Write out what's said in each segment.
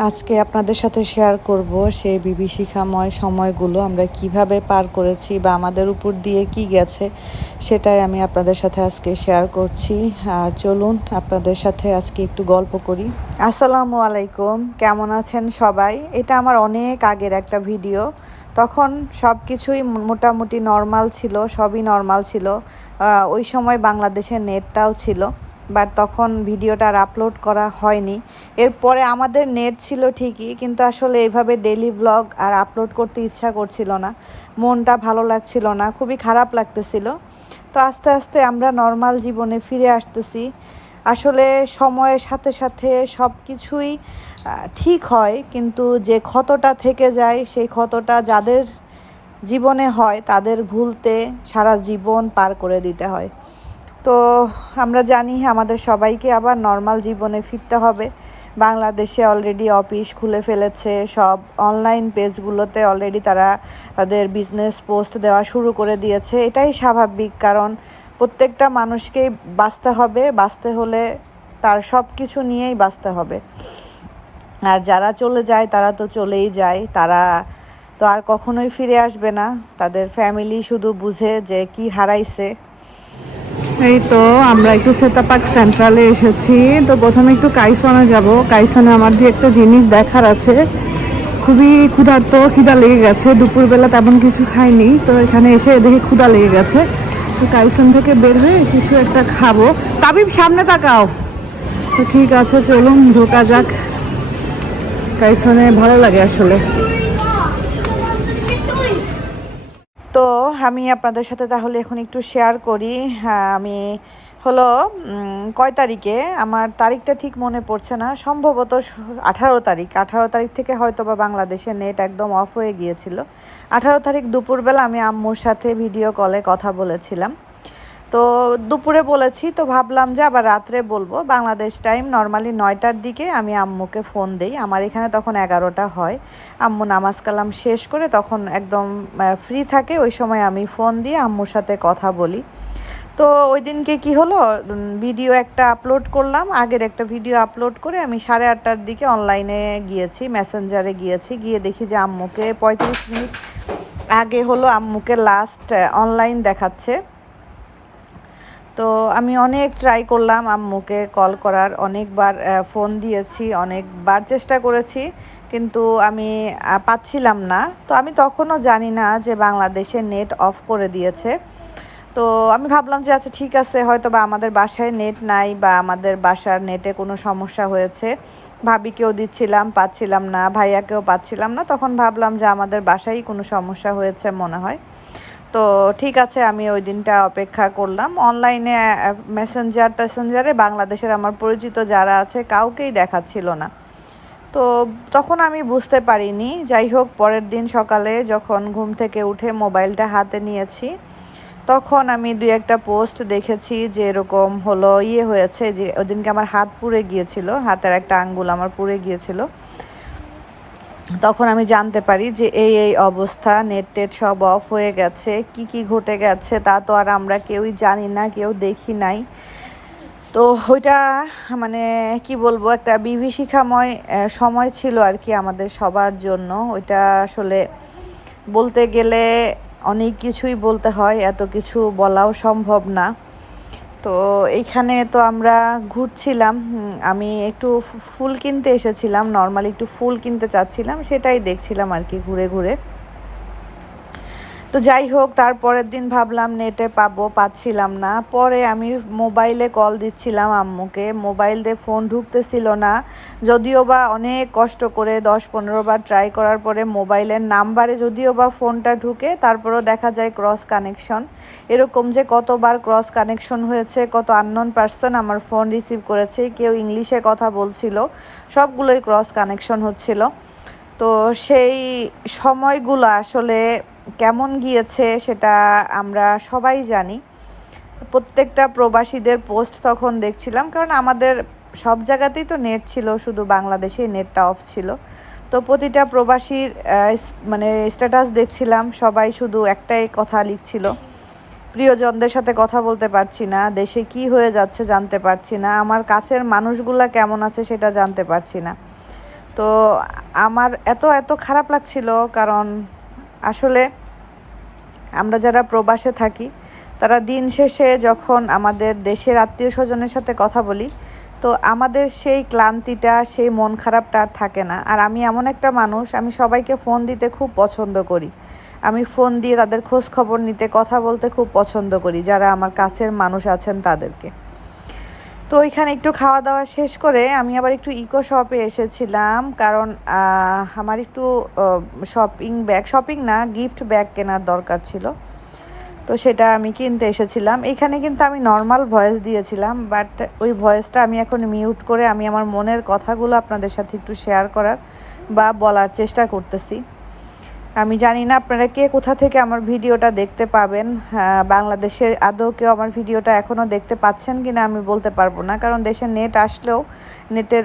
আজকে আপনাদের সাথে শেয়ার করব সেই বিভীষিকাময় সময়গুলো আমরা কিভাবে পার করেছি বা আমাদের উপর দিয়ে কি গেছে সেটাই আমি আপনাদের সাথে আজকে শেয়ার করছি। আর চলুন আপনাদের সাথে আজকে একটু গল্প করি। আসসালামু আলাইকুম, কেমন আছেন সবাই? এটা আমার অনেক আগের একটা ভিডিও। তখন সব কিছুই মোটামুটি নর্মাল ছিল, সবই নর্মাল ছিল। ওই সময় বাংলাদেশের নেটটাও ছিল, বাট তখন ভিডিওটা আর আপলোড করা হয়নি। এরপরে আমাদের নেট ছিল ঠিকই, কিন্তু আসলে এইভাবে ডেইলি ব্লগ আর আপলোড করতে ইচ্ছা করছিল না, মনটা ভালো লাগছিল না, খুবই খারাপ লাগতেছিল। তো আস্তে আস্তে আমরা নর্মাল জীবনে ফিরে আসতেছি। আসলে সময়ের সাথে সাথে সব কিছুই ঠিক হয়, কিন্তু যে ক্ষতটা থেকে যায় সেই ক্ষতটা যাদের জীবনে হয় তাদের ভুলতে সারা জীবন পার করে দিতে হয়। তো আমরা জানি আমাদের সবাইকে আবার নর্মাল জীবনে ফিরতে হবে। বাংলাদেশে অলরেডি অফিস খুলে ফেলেছে, সব অনলাইন পেজগুলোতে অলরেডি তারা তাদের বিজনেস পোস্ট দেওয়া শুরু করে দিয়েছে। এটাই স্বাভাবিক, কারণ প্রত্যেকটা মানুষকেই বাঁচতে হবে, বাঁচতে হলে তার সব কিছু নিয়েই বাঁচতে হবে। আর যারা চলে যায় তারা তো চলেই যায়, তারা তো আর কখনোই ফিরে আসবে না। তাদের ফ্যামিলি শুধু বুঝে যে কি হারাইছে। এই তো আমরা একটু সেতাপাক সেন্ট্রালে এসেছি। তো প্রথমে একটু কাইসনে যাব। কাইসনে আমার দিয়ে একটা জিনিস দেখার আছে। খুবই ক্ষুধার্ত, খিদা লেগে গেছে। দুপুরবেলা তেমন কিছু খাইনি, তো এখানে এসে দেখে ক্ষুধা লেগে গেছে। তো কাইসন থেকে বের হয়ে কিছু একটা খাবো। তাবিব সামনে তাকাও। তো ঠিক আছে, চলুন ঢোকা যাক। কাইসনে ভালো লাগে আসলে। তো আমি আপনাদের সাথে তাহলে এখন একটু শেয়ার করি। হ্যাঁ, আমি হলো কয় তারিখে, আমার তারিখটা ঠিক মনে পড়ছে না, সম্ভবত 18 তারিখ। 18 তারিখ থেকে হয়তো বা বাংলাদেশে নেট একদম অফ হয়ে গিয়েছিল। 18 তারিখ দুপুরবেলা আমি আম্মুর সাথে ভিডিও কলে কথা বলেছিলাম। তো দুপুরে বলেছি, তো ভাবলাম যে আবার রাত্রে বলবো। বাংলাদেশ টাইম নর্মালি 9টার দিকে আমি আম্মুকে ফোন দেই। আমার এখানে তখন 11টা হয়। আম্মু নামাজ কালাম শেষ করে তখন একদম ফ্রি থাকে, ওই সময় আমি ফোন দিয়ে আম্মুর সাথে কথা বলি। তো ওই দিনকে কি হলো, ভিডিও একটা আপলোড করলাম, আগের একটা ভিডিও আপলোড করে আমি 8:30টার দিকে অনলাইনে গিয়েছি, মেসেঞ্জারে গিয়েছি। গিয়ে দেখি যে আম্মুকে 35 মিনিট আগে হলো আম্মুকে লাস্ট অনলাইন দেখাচ্ছে। তো আমি অনেক ট্রাই করলাম আম্মুকে কল করার, অনেকবার ফোন দিয়েছি, অনেকবার চেষ্টা করেছি, কিন্তু আমি পাচ্ছিলাম না। তো আমি তখনও জানি না যে বাংলাদেশে নেট অফ করে দিয়েছে। তো আমি ভাবলাম যে আচ্ছা ঠিক আছে, হয়তো বা আমাদের বাসায় নেট নাই বা আমাদের বাসার নেটে কোনো সমস্যা হয়েছে। ভাবিকেও দিচ্ছিলাম, পাচ্ছিলাম না, ভাইয়াকেও পাচ্ছিলাম না। তখন ভাবলাম যে আমাদের বাসায় কোনো সমস্যা হয়েছে মনে হয়। তো ঠিক আছে, আমি ওই দিনটা অপেক্ষা করলাম। অনলাইনে মেসেঞ্জারে বাংলাদেশের আমার পরিচিত যারা আছে কাউকেই দেখাচ্ছিল না। তো তখন আমি বুঝতে পারিনি। যাই হোক, পরের দিন সকালে যখন ঘুম থেকে উঠে মোবাইলটা হাতে নিয়েছি, তখন আমি 2-একটা পোস্ট দেখেছি যে এরকম হলো হয়েছে, যে ওদিনকে আমার হাত পুড়ে গিয়েছিল, হাতের একটা আঙ্গুল আমার পুড়ে গিয়েছিল। তখন আমি জানতে পারি যে এই অবস্থা, নেট টেট সব অফ হয়ে গেছে। কি ঘটে গেছে তা তো আর আমরা কেউই জানি না, কেউ দেখি নাই। তো ওইটা মানে কি বলবো, একটা বিভীষিকাময় সময় ছিল আর কি আমাদের সবার জন্য। ওইটা আসলে বলতে গেলে অনেক কিছুই বলতে হয়, এত কিছু বলাও সম্ভব না। তো এইখানে তো আমরা ঘুরছিলাম, আমি একটু ফুল কিনতে এসেছিলাম, নর্মালি একটু ফুল কিনতে চাচ্ছিলাম, সেটাই দেখছিলাম আর কি ঘুরে ঘুরে। তো যাই হোক, তারপরের দিন ভাবলাম নেটে পাচ্ছিলাম না। পরে আমি মোবাইলে কল দিচ্ছিলাম আম্মুকে, মোবাইল দিয়ে ফোন ঢুকতেছিল না। যদিও বা অনেক কষ্ট করে 10-15 বার ট্রাই করার পরে মোবাইলের নাম্বারে যদিও বা ফোনটা ঢুকে, তারপরেও দেখা যায় ক্রস কানেকশন। এরকম যে কতবার ক্রস কানেকশন হয়েছে, কত আননোন পার্সন আমার ফোন রিসিভ করেছে, কেউ ইংলিশে কথা বলছিল, সবগুলোই ক্রস কানেকশন হচ্ছিল। তো সেই সময়গুলো আসলে কেমন গিয়েছে সেটা আমরা সবাই জানি। প্রত্যেকটা প্রবাসীদের পোস্ট তখন দেখছিলাম, কারণ আমাদের সব জায়গাতেই তো নেট ছিল, শুধু বাংলাদেশেই নেটটা অফ ছিল। তো প্রতিটা প্রবাসীর মানে স্ট্যাটাস দেখছিলাম, সবাই শুধু একটাই কথা লিখছিল, প্রিয়জনদের সাথে কথা বলতে পারছি না, দেশে কি হয়ে যাচ্ছে জানতে পারছি না, আমার কাছের মানুষগুলা কেমন আছে সেটা জানতে পারছি না। তো আমার এত এত খারাপ লাগছিল, কারণ আসলে আমরা যারা প্রবাসে থাকি তারা দিন শেষে যখন আমাদের দেশের আত্মীয় স্বজনের সাথে কথা বলি, তো আমাদের সেই ক্লান্তিটা, সেই মন খারাপটা আর থাকে না। আর আমি এমন একটা মানুষ, আমি সবাইকে ফোন দিতে খুব পছন্দ করি। আমি ফোন দিয়ে তাদের খোঁজ খবর নিতে, কথা বলতে খুব পছন্দ করি, যারা আমার কাছের মানুষ আছেন তাদেরকে। তো ওইখানে একটু খাওয়া দাওয়া শেষ করে আমি আবার একটু ইকো শপে এসেছিলাম, কারণ আমার একটু শপিং না, গিফট ব্যাগ কেনার দরকার ছিল। তো সেটা আমি কিনতে এসেছিলাম। এখানে কিন্তু আমি নর্মাল ভয়েস দিয়েছিলাম, বাট ওই ভয়েসটা আমি এখন মিউট করে আমি আমার মনের কথাগুলো আপনাদের সাথে একটু শেয়ার করার বা বলার চেষ্টা করতেছি। আমি জানি না আপনারা কে কোথা থেকে আমার ভিডিওটা দেখতে পাবেন। বাংলাদেশের আদৌ কেউ আমার ভিডিওটা এখনও দেখতে পাচ্ছেন কি না আমি বলতে পারবো না, কারণ দেশের নেট আসলেও নেটের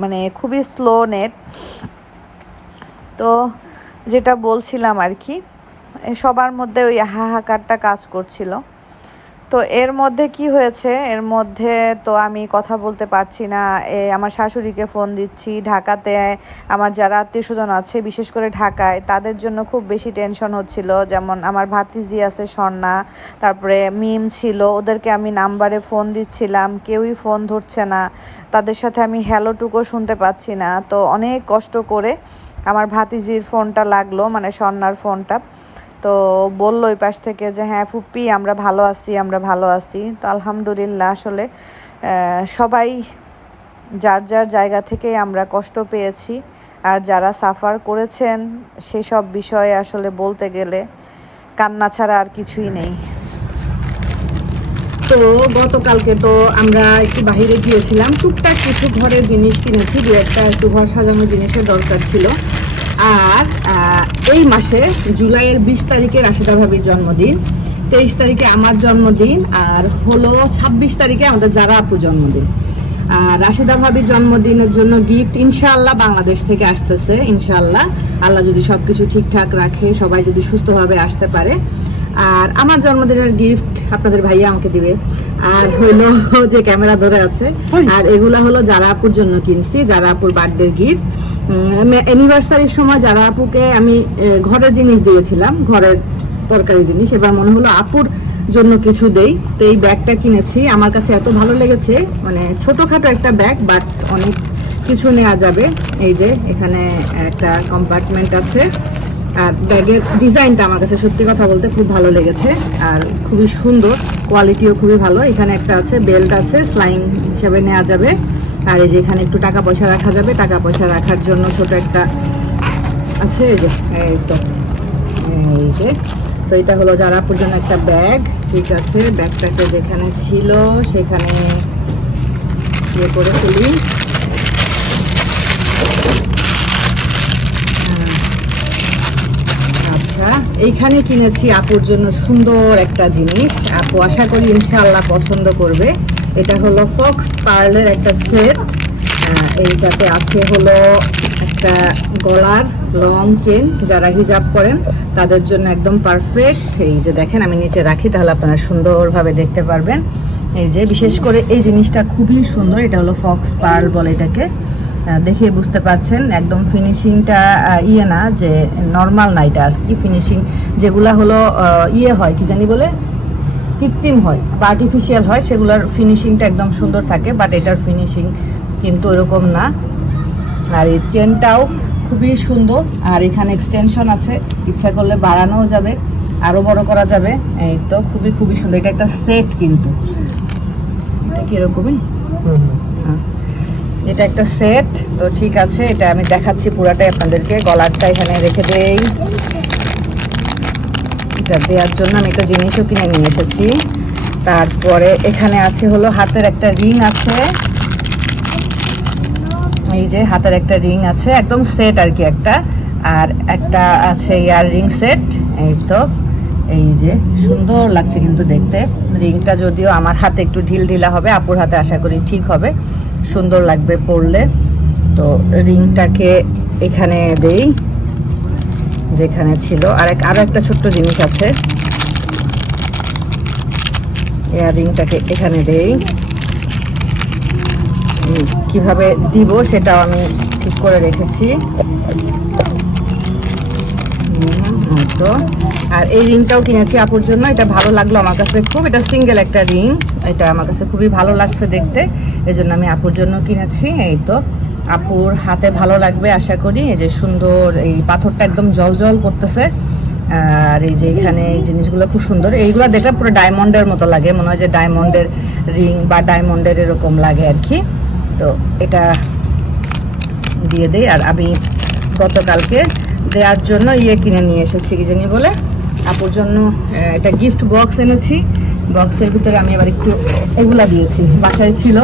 মানে খুবই স্লো নেট। তো যেটা বলছিলাম আর কি, সবার মধ্যে ওই হাহাকারটা কাজ করছিল। তো এর মধ্যে কি হয়েছে, এর মধ্যে তো আমি কথা বলতে পারছি না। আমার শাশুড়িকে ফোন দিচ্ছি, ঢাকাতে আমার যারা আত্মীয় স্বজন আছে বিশেষ করে ঢাকায়, তাদের জন্য খুব বেশি টেনশন হচ্ছিল। যেমন আমার ভাতিজি আছে স্বর্ণা, তারপরে মিম ছিল, ওদেরকে আমি নাম্বারে ফোন দিচ্ছিলাম, কেউই ফোন ধরছে না, তাদের সাথে আমি হ্যালোটুকু শুনতে পাচ্ছি না। তো অনেক কষ্ট করে আমার ভাতিজির ফোনটা লাগলো, মানে স্বর্ণার ফোনটা। তো বললো ওই পাশ থেকে যে হ্যাঁ ফুপ্পি আমরা ভালো আছি, আমরা ভালো আছি। তো আলহামদুলিল্লাহ, আসলে সবাই যার যার জায়গা থেকে আমরা কষ্ট পেয়েছি, আর যারা সাফার করেছেন সেসব বিষয়ে আসলে বলতে গেলে কান্না ছাড়া আর কিছুই নেই। তো গতকালকে তো আমরা একটু বাহিরে গিয়েছিলাম, টুকটাক কিছু ঘরের জিনিস কিনেছি, দু একটা একটু ঘর সাজানোর জিনিসের দরকার ছিল। আর এই মাসে জুলাইয়ের 20 তারিখে রাশিদা ভাবির জন্মদিন, 23 তারিখে আমার জন্মদিন, আর হলো 26 তারিখে আমাদের যারা আপু জন্মদিন। আর রাশিদা ভাবির জন্মদিনের জন্য গিফট ইনশাআল্লাহ বাংলাদেশ থেকে আসতেছে, ইনশাআল্লাহ আল্লাহ যদি সবকিছু ঠিকঠাক রাখে, সবাই যদি সুস্থভাবে আসতে পারে। আর আমার জন্মদিনের গিফট আপনাদের ভাইয়া আমাকে দিবে। আর হইলো যে ক্যামেরা ধরে আছে, আর এগুলা হলো যারা আপুর জন্য কিনছি, যারা আপুর বার্থডে গিফট। অ্যানিভার্সারির সময় যারা আপুকে আমি ঘরের জিনিস দিয়েছিলাম, ঘরের তরকারি জিনিস, এবার মনে হলো আপুর জন্য কিছু দেই। তো এই ব্যাগটা কিনেছি, আমার কাছে এত ভালো লেগেছে, মানে ছোটখাটো একটা ব্যাগ বাট অনেক কিছু নেওয়া যাবে। এই যে এখানে একটা কম্পার্টমেন্ট আছে, আর ব্যাগের ডিজাইনটা আমার কাছে সত্যি কথা বলতে খুব ভালো লেগেছে, আর খুবই সুন্দর, কোয়ালিটিও খুবই ভালো। এখানে একটা আছে, বেল্ট আছে, স্লাইং হিসাবে নেওয়া যাবে। আর এই যে এখানে একটু টাকা পয়সা রাখা যাবে, টাকা পয়সা রাখার জন্য ছোট একটা আছে। এই যে এই যে, তো এটা হলো যারা আপুর জন্য একটা ব্যাগ। ঠিক আছে, ব্যাগটাকে যেখানে ছিল সেখানে ইয়ে করে তুলি। আচ্ছা, এইখানে কিনেছি আপুর জন্য সুন্দর একটা জিনিস, আপু আশা করি ইনশাআল্লাহ পছন্দ করবে। এটা হলো ফক্স পার্লের একটা সেট। এইটাতে আছে হলো একটা গলার লং চেন, যারা হিজাব করেন তাদের জন্য একদম পারফেক্ট। এই যে দেখেন, আমি নিচে রাখি তাহলে আপনারা সুন্দরভাবে দেখতে পারবেন। এই যে বিশেষ করে এই জিনিসটা খুবই সুন্দর, এটা হলো ফক্স পার্ল বলে এটাকে, দেখে বুঝতে পারছেন একদম ফিনিশিংটা ইয়ে না যে নর্মাল না, এটা আর কি ফিনিশিং যেগুলা হলো ইয়ে হয় কি জানি বলে, কৃত্রিম হয় বা আর্টিফিশিয়াল হয়, সেগুলোর ফিনিশিংটা একদম সুন্দর থাকে, বাট এটার ফিনিশিং কিন্তু এরকম না। আর এই চেনটাও খুবই সুন্দর, আর এখানে এক্সটেনশন আছে, ইচ্ছা করলে বাড়ানোও যাবে, আরও বড় করা যাবে। এই তো খুবই খুবই সুন্দর, এটা একটা সেট, কিন্তু এটা কিরকমই, এটা একটা সেট। তো ঠিক আছে, এটা আমি দেখাচ্ছি পুরাটাই আপনাদেরকে। গলারটা এখানে রেখে দেই, এটা দেওয়ার জন্য আমি একটা জিনিসও কিনে নিয়ে এসেছি। তারপরে এখানে আছে হলো হাতের একটা রিং আছে, এই যে হাতের একটা রিং আছে, একদম সেট আর কি একটা, আর একটা আছে ইয়ার রিং সেট। এই তো এই যে সুন্দর লাগছে কিন্তু দেখতে। রিংটা যদিও আমার হাতে একটু ঢিল ঢিলা হবে, আপুর হাতে আশা করি ঠিক হবে, সুন্দর লাগবে পরলে। তো রিংটাকে এখানে দেই যেখানে ছিল। আরো একটা ছোট্ট জিনিস আছে, ইয়ার রিংটাকে এখানে দেই। কিভাবে দিব সেটাও আমি ঠিক করে রেখেছি। তো আর এই রিংটাও কিনেছি আপুর জন্য, এটা ভালো লাগলো আমার কাছে খুব, এটা সিঙ্গেল একটা রিং, এটা আমার কাছে খুবই ভালো লাগছে দেখতে, এই জন্য আমি আপুর জন্য কিনেছি। এই তো আপুর হাতে ভালো লাগবে আশা করি। এই যে সুন্দর এই পাথরটা একদম জল জল করতেছে, আর এই যে এখানে এই জিনিসগুলো খুব সুন্দর, এইগুলো দেখলে পুরো ডায়মন্ডের মতো লাগে, মনে হয় যে ডায়মন্ডের রিং বা ডায়মন্ডের এরকম লাগে আর কি। তো এটা দিয়ে দেই। আর আমি গতকালকে দেওয়ার জন্য কিনে নিয়ে এসেছি, কি জানি বলে আপুর জন্য এটা গিফট বক্স এনেছি। বক্সের ভিতরে আমি এবার একটু এগুলা দিয়েছি, বাসায় ছিল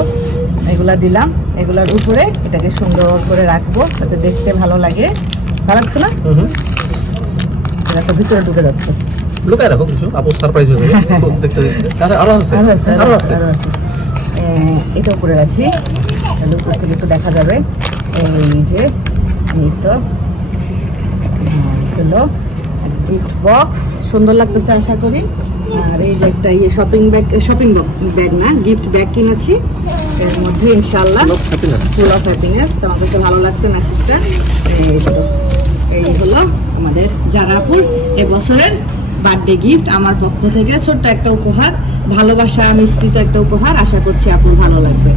এগুলা দিলাম, এগুলার উপরে এটাকে সুন্দর করে রাখবো যাতে দেখতে ভালো লাগে। ভালো লাগছে না? এটা ভিতরে ঢুকে যাচ্ছে, লুকায় রাখো কিছু, আপু সারপ্রাইজ হয়ে যাবে দেখতে দেখতে। আরো আছে, আরো আছে। এটা উপরে রাখি, উপর থেকে একটু দেখা যাবে। এই যে এই তো হলো গিফট বক্স, সুন্দর লাগতেছে আশা করি। আর এই যে একটা শপিং ব্যাগ না, গিফট ব্যাগ কিনেছি, এর মধ্যে ইনশাআল্লাহ ফুল অফ হ্যাপিনেস। আমার কাছে ভালো লাগছে মেসেজটা। এই হলো আমাদের জারাপুর এবছরের বার্থডে গিফট আমার পক্ষ থেকে, ছোট্ট একটা উপহার, ভালোবাসা মিশ্রিত একটা উপহার, আশা করছি আপুর ভালো লাগবে।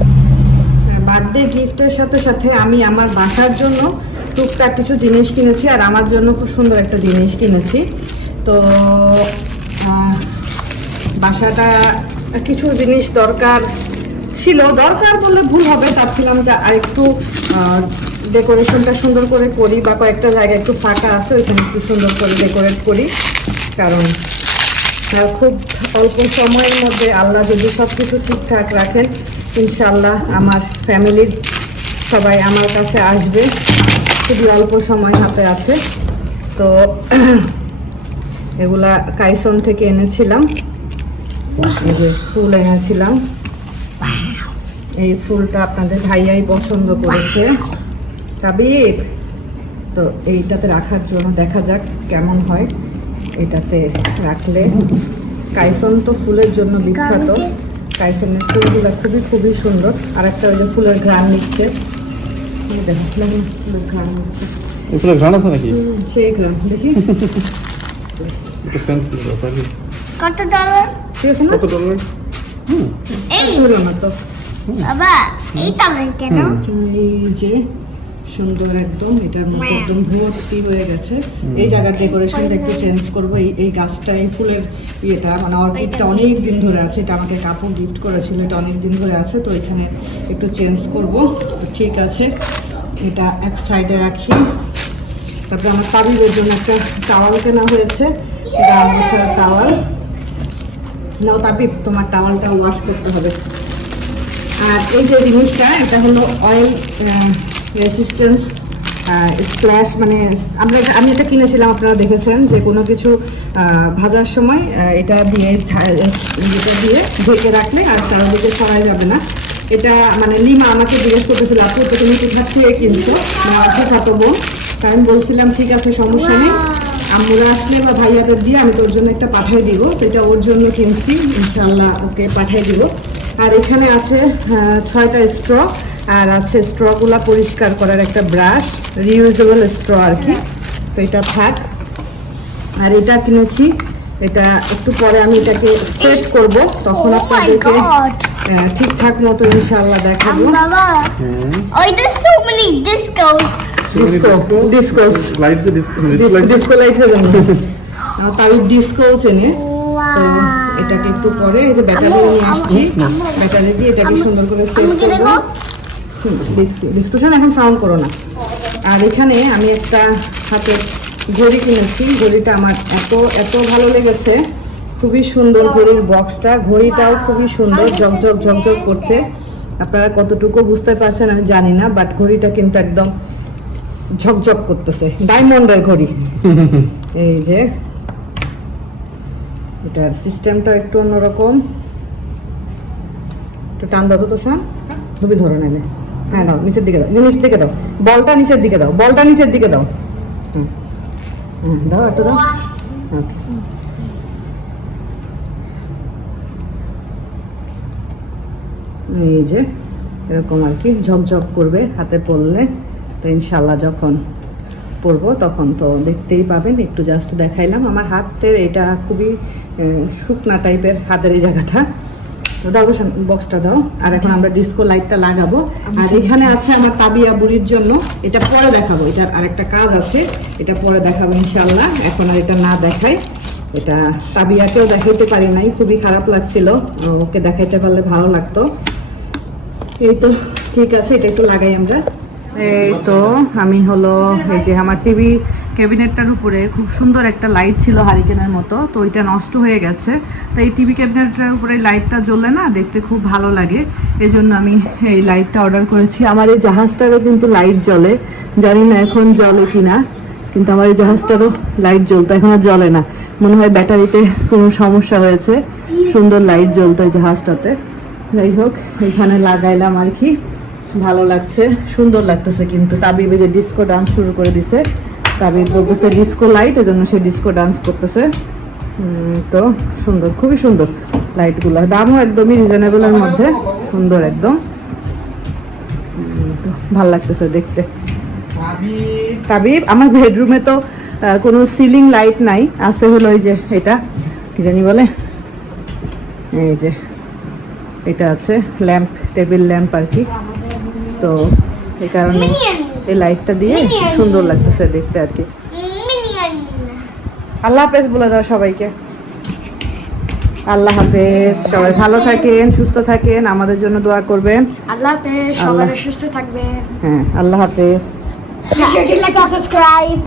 বার্থডে গিফটের সাথে সাথে আমি আমার বাসার জন্য টুকটাক কিছু জিনিস কিনেছি, আর আমার জন্য খুব সুন্দর একটা জিনিস কিনেছি। তো বাসাটা কিছু জিনিস দরকার ছিল, দরকার বললে ভুল হবে, চাচ্ছিলাম যে আর একটু ডেকোরেশনটা সুন্দর করে করি, বা কয়েকটা জায়গায় একটু ফাঁকা আছে ওইখানে একটু সুন্দর করে ডেকোরেট করি, কারণ খুব অল্প সময়ের মধ্যে আল্লাহ যদি সব কিছু ঠিকঠাক রাখেন ইনশাল্লাহ আমার ফ্যামিলির সবাই আমার কাছে আসবে, খুবই অল্প সময় হাতে আছে। তো এগুলা কাইসন থেকে এনেছিলাম, এই যে ফুল এনেছিলাম, এই ফুলটা আপনাদের ভাইয়াই পছন্দ করেছে কাবিব। তো এইটাতে রাখার জন্য দেখা যাক কেমন হয়, এটাতে রাখলে। কাইসন তো ফুলের জন্য বিখ্যাত, কাইসনের ফুলগুলো খুবই সুন্দর। আর একটা ওই যে ফুলের ঘ্রাণ নিচ্ছে, দেখো ফুলের ঘ্রাণ নিচ্ছে, ফুলের ঘ্রাণ আছে নাকি? সেই ঘ্রাণ দেখি কত ডলার? ঠিক আছে না? কত ডলার? এই ছিল না তো। বাবা এই ডলার কেন? এই যে সুন্দর একদম, এটার মধ্যে একদম ভর্তি হয়ে গেছে। এই জায়গার ডেকোরেশনটা একটু চেঞ্জ করবো। এই গাছটা, এই ফুলের ইয়েটা মানে অর্কিডটা অনেক দিন ধরে আছে, এটা আমাকে কাপড় গিফট করেছিল, এটা অনেক দিন ধরে আছে, তো এখানে একটু চেঞ্জ করব। ঠিক আছে, এটা এক সাইডে রাখি। তারপরে আমার কাবিরের জন্য একটা টাওয়াল কেনা হয়েছে, এটা আমার টাওয়াল। নাও তাবিব, তোমার টাওয়ালটা ওয়াশ করতে হবে। আর এই যে জিনিসটা, এটা হলো অয়েল রেসিস্টেন্স স্প্ল্যাশ, মানে আমি এটা কিনেছিলাম, আপনারা দেখেছেন যে কোনো কিছু ভাজার সময় এটা দিয়ে ঢেকে রাখলে আর চারদিকে ছড়াই যাবে না। এটা মানে লিমা আমাকে জিজ্ঞেস করতেছিল, আপু তো তুমি কোথা থেকে কিনছো, খাতো বোন। আমি বলছিলাম ঠিক আছে সমস্যা নেই, আম্মুরা আসলে বা ভাইয়াদের দিয়ে আমি তোর জন্য একটা পাঠিয়ে দিব, তো এটা ওর জন্য কিনছি, ইনশাল্লাহ ওকে পাঠিয়ে দিব। আর এখানে আছে 6টা স্ট্র, আর আছে স্ট্রগুলা পরিষ্কার করার একটা ব্রাশ, রিউজেবল স্ট্র আর কি। তো এটা থাক। আর এটা কিনেছি, এটা একটু পরে আমি এটাকে সেট করব, তখন আপনাদেরকে ঠিকঠাক মতো ইনশাআল্লাহ দেখাবো। বাবা ওই তো so many discos. Disco lights তাই ডিসকো চেনে। তো এটাকে একটু পরে এই যে ব্যাটারি নিয়ে আসছি, ব্যাটারি দিয়ে এটাকে সুন্দর করে সেট করবো। দেখছো শোন, এখন সাউন্ড করো না। আর এখানে আমি একটা হাতে ঘড়ি কিনেছি, ঘড়িটা আমার এত ভালো লেগেছে, খুবই সুন্দর ঘড়ির বক্সটা, ঘড়িটাও খুবই সুন্দর, ঝকঝক করছে। আপনারা কতটুকু বুঝতে পারছেন আমি জানি না, বাট ঘড়িটা কিন্তু একদম ঝকঝক করতেছে, ডায়মন্ডের ঘড়ি। এই যে এটার সিস্টেমটা একটু অন্যরকম, একটু টান দাও তো শান, খুবই ধরো নাইলে। হ্যাঁ দাও, নিচের দিকে দাও, নিচের দিকে দাও, বলটা নিচের দিকে দাও, বলটা নিচের দিকে দাও। দাও একটু দাও। ওকে, এই যে এরকম আর কি ঝকঝক করবে হাতে পরলে। তো ইনশাল্লাহ যখন পরবো তখন তো দেখতেই পাবেন। একটু জাস্ট দেখাইলাম। আমার হাতের এটা খুবই শুকনা টাইপের হাতের এই জায়গাটা। তো দাও বক্সটা দাও। আর এখন আমরা ডিস্কো লাইটটা লাগাবো। আর এখানে আছে আমার তাবিয়া বুড়ির জন্য, এটা পরে দেখাবো, এটার আরেকটা কাজ আছে, এটা পরে দেখাবো ইনশাল্লাহ। এখন আর এটা না দেখাই, এটা তাবিয়াকেও দেখাইতে পারি নাই, খুবই খারাপ লাগছিল, ওকে দেখাইতে পারলে ভালো লাগতো। এই তো ঠিক আছে, এটা একটু লাগাই আমরা। এই তো আমি হলো এই যে আমার টিভি ক্যাবিনেটটার উপরে খুব সুন্দর একটা লাইট ছিল হারিকেনের মতো, তো ওইটা নষ্ট হয়ে গেছে। তো এই টিভি ক্যাবিনেটটার উপরে লাইটটা জ্বললে না দেখতে খুব ভালো লাগে, এই জন্য আমি এই লাইটটা অর্ডার করেছি। আমার এই জাহাজটারও কিন্তু লাইট জ্বলে, জানি না এখন জ্বলে কিনা, কিন্তু আমার এই জাহাজটারও লাইট জ্বলতো, এখন আর জ্বলে না, মনে হয় ব্যাটারিতে কোনো সমস্যা হয়েছে। সুন্দর লাইট জ্বলতো এই জাহাজটাতে। যাই হোক এখানে লাগাইলাম আর কি, ভালো লাগছে, সুন্দর লাগতেছে। কিন্তু তাবিব যে ডিস্কো ডান্স শুরু করে দিছে, তাবিব বলতেছে ডিস্কো লাইট, এজন্য সে ডিস্কো ডান্স করতেছে। তো সুন্দর, খুবই সুন্দর লাইটগুলো, দামও একদমই রিজনেবলের মধ্যে, সুন্দর একদম। তো ভালো লাগতেছে দেখতে। তাবিব আমার বেডরুমে তো কোনো সিলিং লাইট নাই, আছে হলো ওই যে এটা কি জানি বলে, এই যে এটা আছে ল্যাম্প, টেবিল ল্যাম্প আর কি। তো এই কারণে এই লাইটটা দিয়ে সুন্দর লাগতেছে দেখতে আর কি। Minion. আল্লাহ হাফেজ বলে দাও সবাইকে। আল্লাহ হাফেজ, সবাই ভালো থাকেন, সুস্থ থাকেন, আমাদের জন্য দোয়া করবেন। আল্লাহ হাফেজ, সবাই সুস্থ থাকবেন। হ্যাঁ, আল্লাহ হাফেজ। Be sure to like and subscribe.